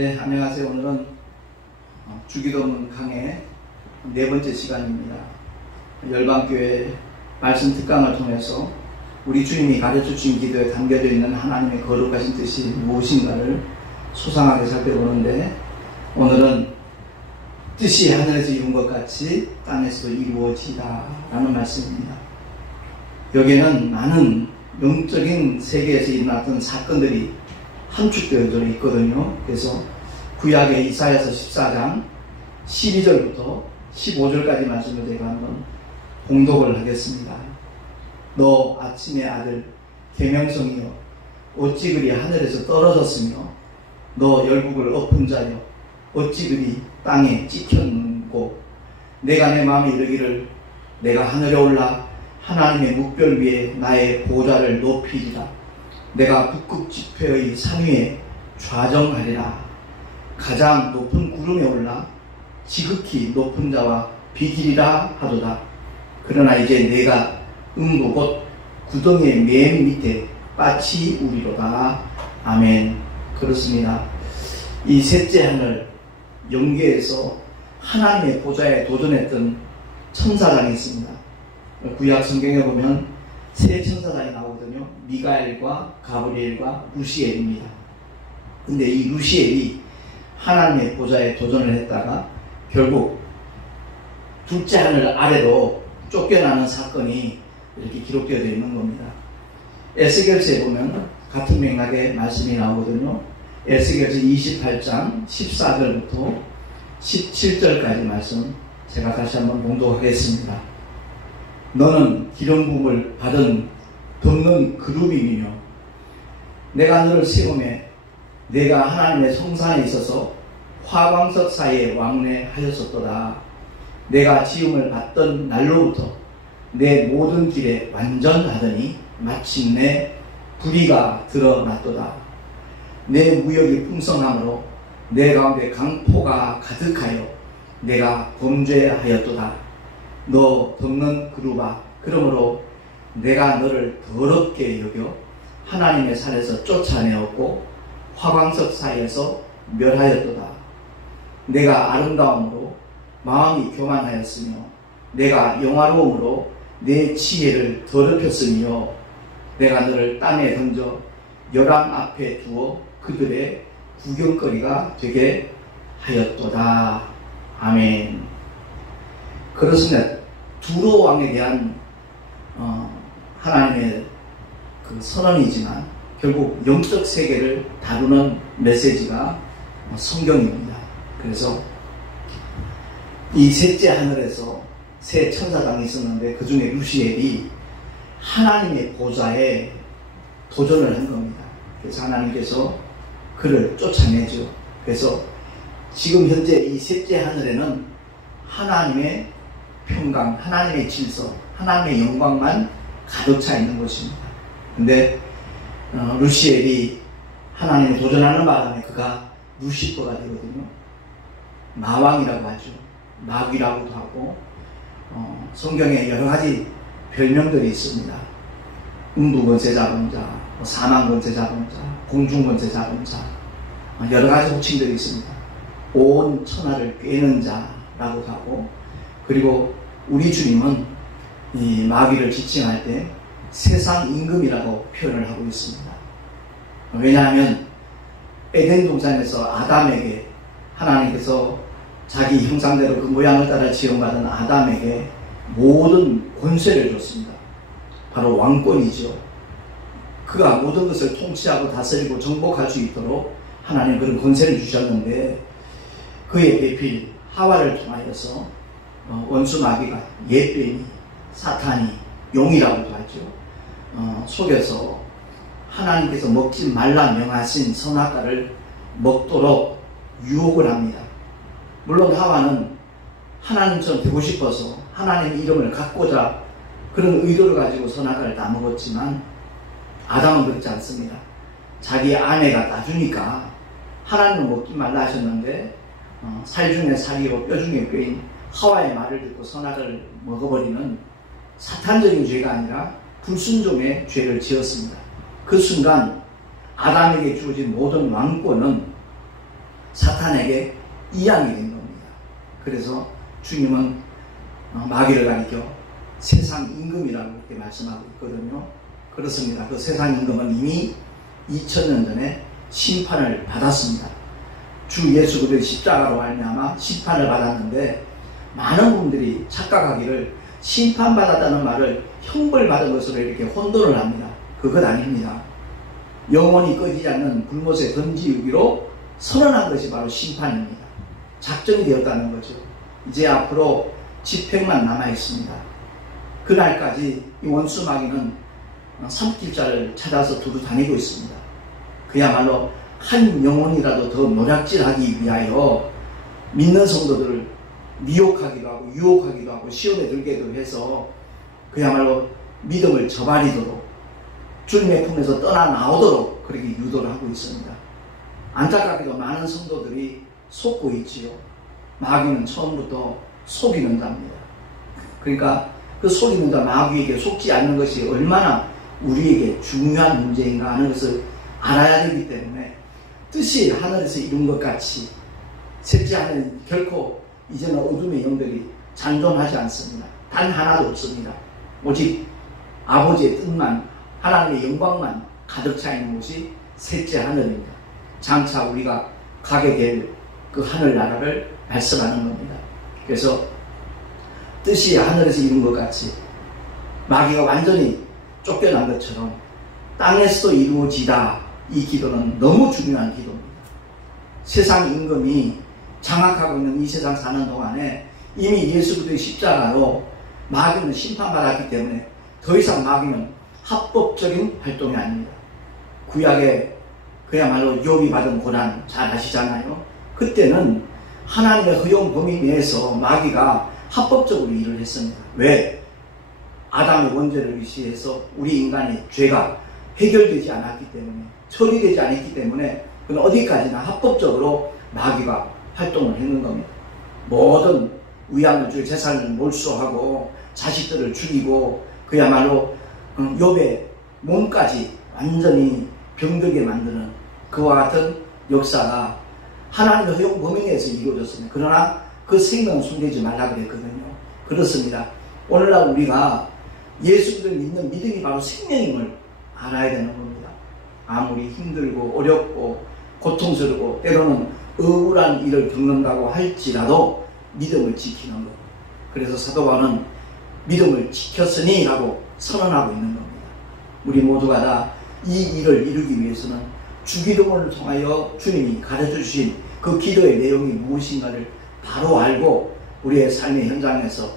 네, 안녕하세요. 오늘은 주기도문 강의 네 번째 시간입니다. 열방교회 말씀 특강을 통해서 우리 주님이 가르쳐주신 기도에 담겨져 있는 하나님의 거룩하신 뜻이 무엇인가를 소상하게 살펴보는데, 오늘은 뜻이 하늘에서 이룬 것 같이 땅에서도 이루어지다 라는 말씀입니다. 여기에는 많은 영적인 세계에서 일어났던 사건들이 함축되어져 있거든요. 그래서 구약의 이사야서 14장 12절부터 15절까지 말씀을 제가 한번 봉독을 하겠습니다. 너 아침의 아들 계명성이여, 어찌 그리 하늘에서 떨어졌으며, 너 열국을 엎은 자여, 어찌 그리 땅에 찍혔는고, 내가 내 마음에 이르기를 내가 하늘에 올라 하나님의 묵별 위에 나의 보좌를 높이리라. 내가 북극 지폐의 산 위에 좌정하리라. 가장 높은 구름에 올라 지극히 높은 자와 비기리라 하도다. 그러나 이제 내가 음부 곧 구덩이의 맨 밑에 빠치 우리로다. 아멘. 그렇습니다. 이 셋째 하늘 영계에서 하나님의 보좌에 도전했던 천사장이 있습니다. 구약 성경에 보면 세 천사장이 나오거든요. 미가엘과 가브리엘과 루시엘입니다. 근데 이 루시엘이 하나님의 보좌에 도전을 했다가 결국 둘째 하늘 아래로 쫓겨나는 사건이 이렇게 기록되어 있는 겁니다. 에스겔서에 보면 같은 맥락의 말씀이 나오거든요. 에스겔서 28장 14절부터 17절까지 말씀 제가 다시 한번 봉독하겠습니다. 너는 기름 부음을 받은 덮는 그룹이며, 내가 너를 세우매 내가 하나님의 성산에 있어서 화광석 사이에 왕래하였었도다. 내가 지음을 받던 날로부터 내 모든 길에 완전하더니 마침내 불의가 드러났도다. 내 무역이 풍성함으로 내 가운데 강포가 가득하여 내가 범죄하였도다. 너 덮는 그룹아, 그러므로 내가 너를 더럽게 여겨 하나님의 산에서 쫓아내었고 화광석 사이에서 멸하였도다. 내가 아름다움으로 마음이 교만하였으며 내가 영화로움으로 내 지혜를 더럽혔으며 내가 너를 땅에 던져 열왕 앞에 두어 그들의 구경거리가 되게 하였도다. 아멘. 그렇습니다. 두로 왕에 대한 하나님의 그 선언이지만 결국 영적 세계를 다루는 메시지가 성경입니다. 그래서 이 셋째 하늘에서 세 천사장이 있었는데 그 중에 루시엘이 하나님의 보좌에 도전을 한 겁니다. 그래서 하나님께서 그를 쫓아내죠. 그래서 지금 현재 이 셋째 하늘에는 하나님의 평강, 하나님의 질서, 하나님의 영광만 가득 차 있는 것입니다. 근데 루시엘이 하나님을 도전하는 바람에 그가 루시퍼가 되거든요. 마왕이라고 하죠. 마귀라고도 하고 성경에 여러 가지 별명들이 있습니다. 음부권세 잡은 자, 사망권세 잡은 자, 공중권세 잡은 자, 여러 가지 호칭들이 있습니다. 온 천하를 꿰는 자라고도 하고, 그리고 우리 주님은 이 마귀를 지칭할 때 세상 임금이라고 표현을 하고 있습니다. 왜냐하면 에덴 동산에서 아담에게 하나님께서 자기 형상대로 그 모양을 따라 지음받은 아담에게 모든 권세를 줬습니다. 바로 왕권이죠. 그가 모든 것을 통치하고 다스리고 정복할 수 있도록 하나님 그런 권세를 주셨는데, 그의 배필 하와를 통하여서 원수 마귀가 옛뱀이 사탄이 용이라고도 하죠. 속여서 하나님께서 먹지 말라 명하신 선악과를 먹도록 유혹을 합니다. 물론 하와는 하나님처럼 되고 싶어서 하나님의 이름을 갖고자 그런 의도를 가지고 선악과를 다 먹었지만, 아담은 그렇지 않습니다. 자기 아내가 따주니까 하나님은 먹지 말라 하셨는데 살 중에 살이요 뼈 중에 뼈인 하와의 말을 듣고 선악을 먹어버리는 사탄적인 죄가 아니라 불순종의 죄를 지었습니다. 그 순간 아담에게 주어진 모든 왕권은 사탄에게 이양이 된 겁니다. 그래서 주님은 마귀를 가리켜 세상 임금이라고 이렇게 말씀하고 있거든요. 그렇습니다. 그 세상 임금은 이미 2000년 전에 심판을 받았습니다. 주 예수 그리스도의 십자가로 말미암아 심판을 받았는데, 많은 분들이 착각하기를 심판받았다는 말을 형벌받은 것으로 이렇게 혼돈을 합니다. 그것 아닙니다. 영원히 꺼지지 않는 불못에 던지우기로 선언한 것이 바로 심판입니다. 작정이 되었다는 거죠. 이제 앞으로 집행만 남아있습니다. 그날까지 이 원수 마귀는 삼킬자를 찾아서 두루 다니고 있습니다. 그야말로 한 영혼이라도 더 노략질하기 위하여 믿는 성도들을 미혹하기도 하고 유혹하기도 하고 시험에 들게도 해서 그야말로 믿음을 저버리도록, 주님의 품에서 떠나 나오도록 그렇게 유도를 하고 있습니다. 안타깝게도 많은 성도들이 속고 있지요. 마귀는 처음부터 속이는 자입니다. 그러니까 그 속이는 자 마귀에게 속지 않는 것이 얼마나 우리에게 중요한 문제인가 하는 것을 알아야 되기 때문에, 뜻이 하늘에서 이룬 것 같이 셋째 하늘은 결코 이제는 어둠의 영들이 잔존하지 않습니다. 단 하나도 없습니다. 오직 아버지의 뜻만, 하나님의 영광만 가득 차 있는 곳이 셋째 하늘입니다. 장차 우리가 가게 될 그 하늘나라를 말씀하는 겁니다. 그래서 뜻이 하늘에서 이룬 것 같이 마귀가 완전히 쫓겨난 것처럼 땅에서도 이루어지다. 이 기도는 너무 중요한 기도입니다. 세상 임금이 장악하고 있는 이 세상 사는 동안에 이미 예수 그리스도의 십자가로 마귀는 심판받았기 때문에 더 이상 마귀는 합법적인 활동이 아닙니다. 구약에 그야말로 욥이 받은 고난 잘 아시잖아요. 그때는 하나님의 허용 범위 내에서 마귀가 합법적으로 일을 했습니다. 왜? 아담의 원죄를 의시해서 우리 인간의 죄가 해결되지 않았기 때문에, 처리되지 않았기 때문에 그는 어디까지나 합법적으로 마귀가 활동을 했는 겁니다. 모든 위안을 재산을 몰수하고 자식들을 죽이고 그야말로 욥의 몸까지 완전히 병들게 만드는 그와 같은 역사가 하나님의 허용 범위 내에서 이루어졌습니다. 그러나 그 생명은 숨기지 말라고 그랬거든요. 그렇습니다. 오늘날 우리가 예수를 믿는 믿음이 바로 생명임을 알아야 되는 겁니다. 아무리 힘들고 어렵고 고통스럽고 때로는 억울한 일을 겪는다고 할지라도 믿음을 지키는 것. 그래서 사도 바울은 믿음을 지켰으니 라고 선언하고 있는 겁니다. 우리 모두가 다 이 일을 이루기 위해서는 주기도문을 통하여 주님이 가르쳐 주신 그 기도의 내용이 무엇인가를 바로 알고 우리의 삶의 현장에서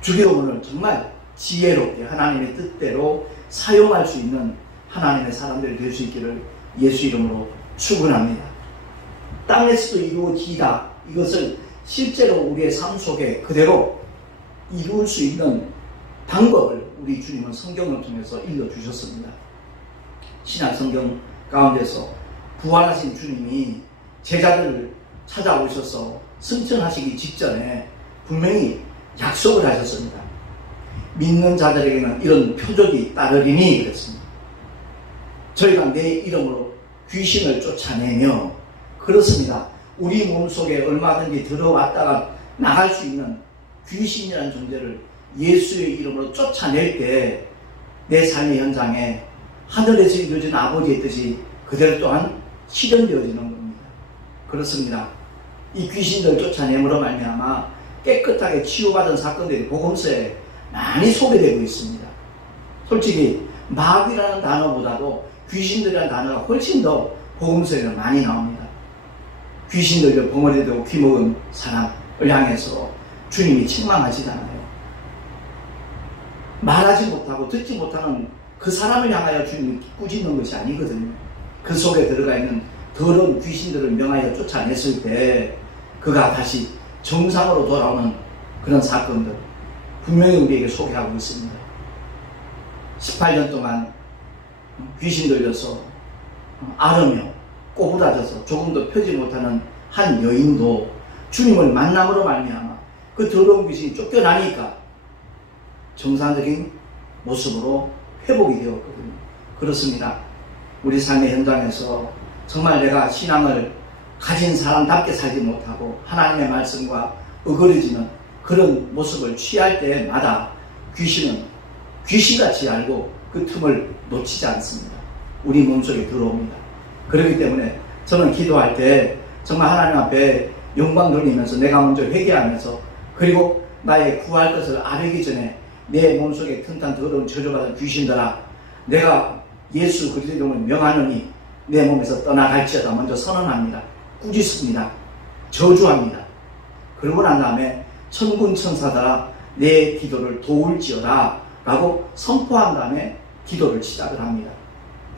주기도문을 정말 지혜롭게 하나님의 뜻대로 사용할 수 있는 하나님의 사람들이 될 수 있기를 예수 이름으로 축원합니다. 땅에서도 이루어지다. 이것을 실제로 우리의 삶 속에 그대로 이룰 수 있는 방법을 우리 주님은 성경을 통해서 일러주셨습니다. 신약 성경 가운데서 부활하신 주님이 제자들을 찾아오셔서 승천하시기 직전에 분명히 약속을 하셨습니다. 믿는 자들에게는 이런 표적이 따르리니 그랬습니다. 저희가 내 이름으로 귀신을 쫓아내며, 그렇습니다. 우리 몸속에 얼마든지 들어왔다가 나갈 수 있는 귀신이라는 존재를 예수의 이름으로 쫓아낼 때 내 삶의 현장에 하늘에서 이루어진 아버지의 뜻이 그대로 또한 실현되어지는 겁니다. 그렇습니다. 이 귀신들을 쫓아내므로 말미암아 깨끗하게 치유받은 사건들이 복음서에 많이 소개되고 있습니다. 솔직히 마귀라는 단어보다도 귀신들이라는 단어가 훨씬 더 복음서에는 많이 나옵니다. 귀신들을 벙어리 되고 귀먹은 사람을 향해서 주님이 책망하시잖아요. 말하지 못하고 듣지 못하는 그 사람을 향하여 주님이 꾸짖는 것이 아니거든요. 그 속에 들어가 있는 더러운 귀신들을 명하여 쫓아냈을 때 그가 다시 정상으로 돌아오는 그런 사건들 분명히 우리에게 소개하고 있습니다. 18년 동안 귀신 들려서 앓으며 꼬부라져서 조금도 펴지 못하는 한 여인도 주님을 만남으로 말미암아 그 더러운 귀신이 쫓겨나니까 정상적인 모습으로 회복이 되었거든요. 그렇습니다. 우리 삶의 현장에서 정말 내가 신앙을 가진 사람답게 살지 못하고 하나님의 말씀과 어그러지는 그런 모습을 취할 때마다 귀신은 귀신같이 알고 그 틈을 놓치지 않습니다. 우리 몸속에 들어옵니다. 그렇기 때문에 저는 기도할 때 정말 하나님 앞에 영광 돌리면서 내가 먼저 회개하면서 그리고 나의 구할 것을 아뢰기 전에 내 몸속에 튼튼 더러운 저주받은 귀신들아 내가 예수 그리스도의 이름을 명하노니 내 몸에서 떠나갈지어다 먼저 선언합니다. 꾸짖습니다. 저주합니다. 그러고 난 다음에 천군 천사들아 내 기도를 도울지어다 라고 선포한 다음에 기도를 시작을 합니다.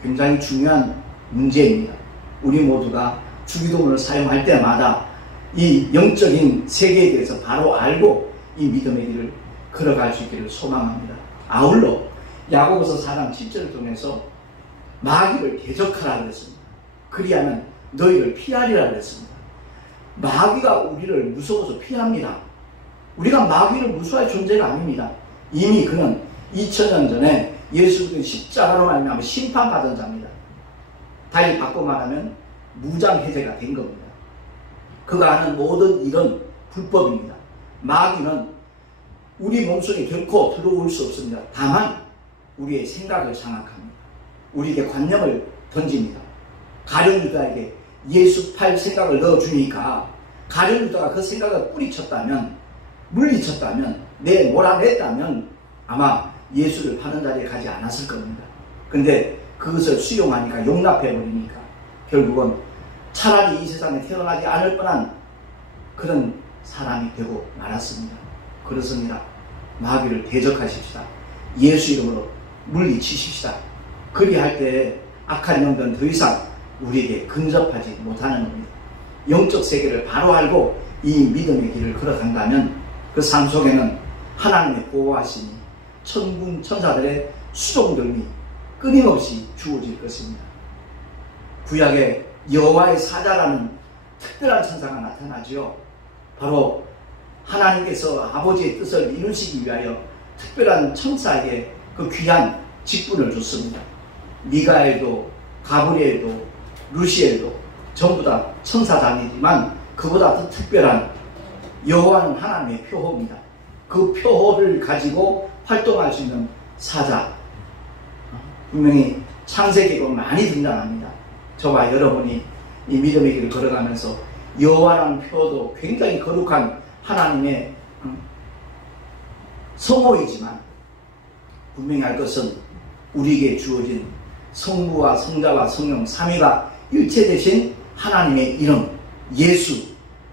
굉장히 중요한 문제입니다. 우리 모두가 주기도문을 사용할 때마다 이 영적인 세계에 대해서 바로 알고 이 믿음의 길을 걸어갈 수 있기를 소망합니다. 아울러 야고보서 4장 7절을 통해서 마귀를 대적하라 그랬습니다. 그리하면 너희를 피하리라 그랬습니다. 마귀가 우리를 무서워서 피합니다. 우리가 마귀를 무서워할 존재가 아닙니다. 이미 그는 2000년 전에 예수 그리스도의 십자가로 말미암아 심판받은 자입니다. 달리 바꿔 말하면 무장해제가 된 겁니다. 그가 하는 모든 일은 불법입니다. 마귀는 우리 몸속에 결코 들어올 수 없습니다. 다만 우리의 생각을 장악합니다. 우리에게 관념을 던집니다. 가룟 유다에게 예수 팔 생각을 넣어주니까 가룟 유다가 그 생각을 뿌리쳤다면 물리쳤다면 몰아냈다면 아마 예수를 파는 자리에 가지 않았을 겁니다. 근데 그것을 수용하니까 용납해버리니까 결국은 차라리 이 세상에 태어나지 않을 뻔한 그런 사람이 되고 말았습니다. 그렇습니다. 마귀를 대적하십시다. 예수 이름으로 물리치십시다. 그리할 때 악한 영들은 더 이상 우리에게 근접하지 못하는 겁니다. 영적 세계를 바로 알고 이 믿음의 길을 걸어간다면 그 삶 속에는 하나님의 보호하심이 천군 천사들의 수종들이 끊임없이 주어질 것입니다. 구약에 여호와의 사자라는 특별한 천사가 나타나지요. 바로 하나님께서 아버지의 뜻을 이루시기 위하여 특별한 천사에게 그 귀한 직분을 줬습니다. 미가엘도 가브리엘도 루시엘도 전부 다 천사단이지만 그보다 더 특별한 여호와는 하나님의 표호입니다. 그 표호를 가지고 활동할 수 있는 사자 분명히 창세기에 많이 등장합니다. 저와 여러분이 이 믿음의 길을 걸어가면서 여호와라는 표도 굉장히 거룩한 하나님의 성호이지만 분명히 알 것은 우리에게 주어진 성부와 성자와 성령 삼위가 일체되신 하나님의 이름 예수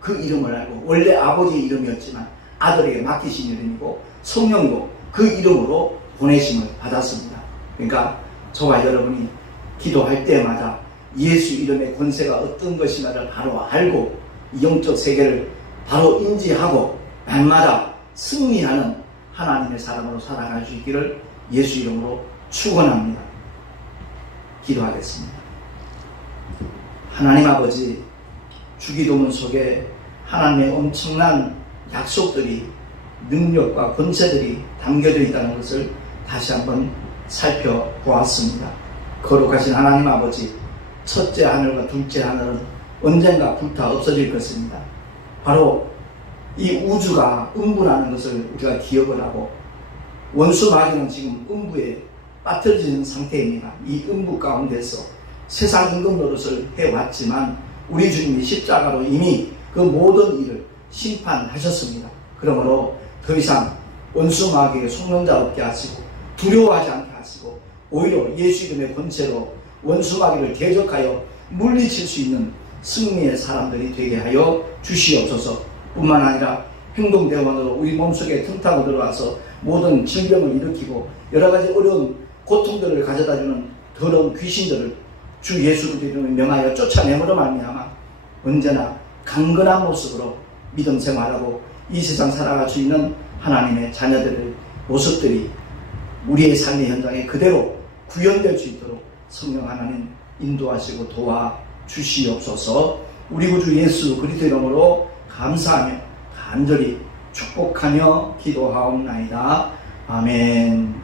그 이름을 알고 원래 아버지의 이름이었지만 아들에게 맡기신 이름이고 성령도 그 이름으로 보내심을 받았습니다. 그러니까 저와 여러분이 기도할 때마다 예수 이름의 권세가 어떤 것인가를 바로 알고 영적 세계를 바로 인지하고 날마다 승리하는 하나님의 사람으로 살아갈 수 있기를 예수 이름으로 축원합니다. 기도하겠습니다. 하나님 아버지 주기도문 속에 하나님의 엄청난 약속들이 능력과 권세들이 담겨져 있다는 것을 다시 한번 살펴보았습니다. 거룩하신 하나님 아버지 첫째 하늘과 둘째 하늘은 언젠가 불타 없어질 것입니다. 바로 이 우주가 음부라는 것을 우리가 기억을 하고 원수 마귀는 지금 음부에 빠뜨려지는 상태입니다. 이 음부 가운데서 세상 임금 노릇을 해왔지만 우리 주님이 십자가로 이미 그 모든 일을 심판하셨습니다. 그러므로 더 이상 원수 마귀에게 속는자 없게 하시고 두려워하지 않게 하시고 오히려 예수 이름의 권세로 원수 마귀를 대적하여 물리칠 수 있는 승리의 사람들이 되게 하여 주시옵소서. 뿐만 아니라 행동대원으로 우리 몸속에 틈타고 들어와서 모든 질병을 일으키고 여러가지 어려운 고통들을 가져다주는 더러운 귀신들을 주 예수 그리스도의 이름을 명하여 쫓아내므로 말미암아 언제나 강건한 모습으로 믿음 생활하고 이 세상 살아갈 수 있는 하나님의 자녀들의 모습들이 우리의 삶의 현장에 그대로 구현될 수 있도록 성령 하나님 인도하시고 도와주시옵소서. 우리 구주 예수 그리스도의 이름으로 감사하며 간절히 축복하며 기도하옵나이다. 아멘.